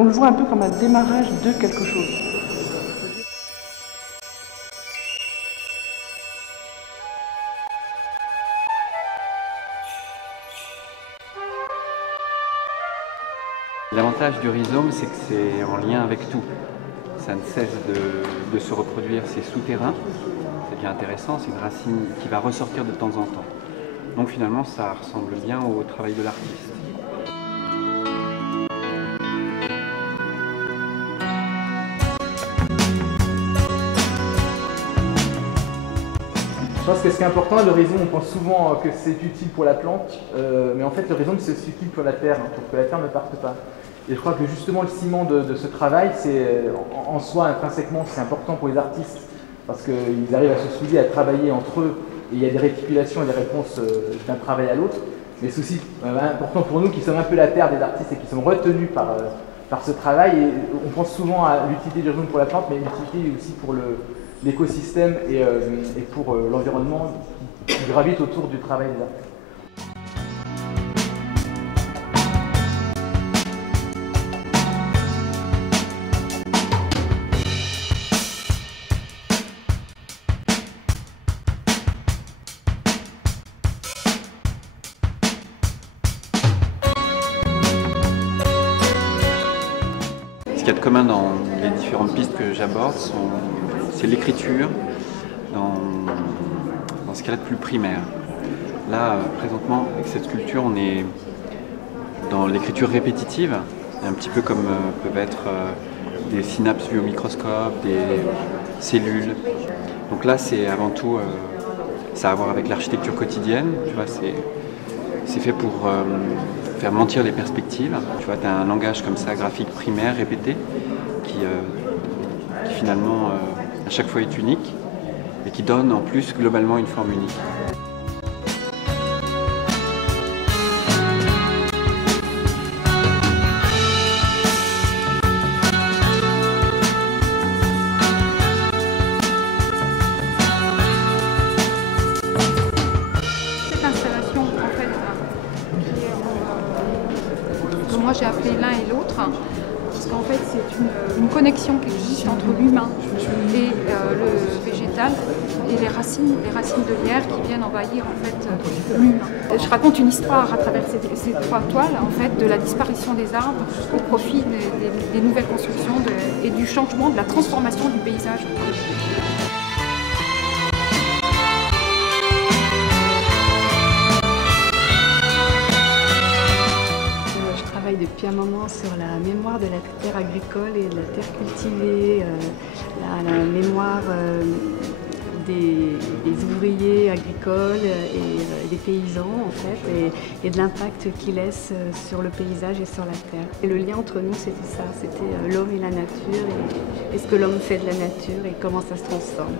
on le voit un peu comme un démarrage de quelque chose. L'avantage du rhizome, c'est que c'est en lien avec tout. Ça ne cesse de se reproduire, c'est souterrain, c'est bien intéressant, c'est une racine qui va ressortir de temps en temps. Donc finalement, ça ressemble bien au travail de l'artiste. Je pense que ce qui est important, le rhizome, on pense souvent que c'est utile pour la plante, mais en fait le rhizome c'est aussi utile pour la terre, pour que la terre ne parte pas. Et je crois que justement le ciment de ce travail, c'est en soi intrinsèquement c'est important pour les artistes, parce qu'ils arrivent à se souder, à travailler entre eux, et il y a des réticulations et des réponses d'un travail à l'autre. Mais c'est aussi important pour nous qui sommes un peu la terre des artistes et qui sommes retenus par ce travail. Et on pense souvent à l'utilité du rhizome pour la plante, mais l'utilité aussi pour l'écosystème et pour l'environnement qui gravite autour du travail des artistes. Ce qu'il y a de commun dans les différentes pistes que j'aborde, c'est l'écriture dans ce qu'elle a de plus primaire. Là, présentement, avec cette sculpture, on est dans l'écriture répétitive, un petit peu comme peuvent être des synapses vues au microscope, des cellules. Donc là, c'est avant tout, ça a à voir avec l'architecture quotidienne, tu vois, c'est fait pour faire mentir les perspectives. Tu vois, tu as un langage comme ça, graphique primaire, répété, qui finalement, à chaque fois est unique et qui donne en plus globalement une forme unique. Moi j'ai appelé l'un et l'autre, parce qu'en fait c'est une connexion qui existe entre l'humain et le végétal et les racines de lierre qui viennent envahir en fait l'humain. Je raconte une histoire à travers ces trois toiles en fait de la disparition des arbres au profit des nouvelles constructions et du changement, de la transformation du paysage. Depuis un moment sur la mémoire de la terre agricole et de la terre cultivée, la mémoire des ouvriers agricoles et des paysans en fait, et de l'impact qu'ils laissent sur le paysage et sur la terre. Et le lien entre nous c'était ça, c'était l'homme et la nature et ce que l'homme fait de la nature et comment ça se transforme.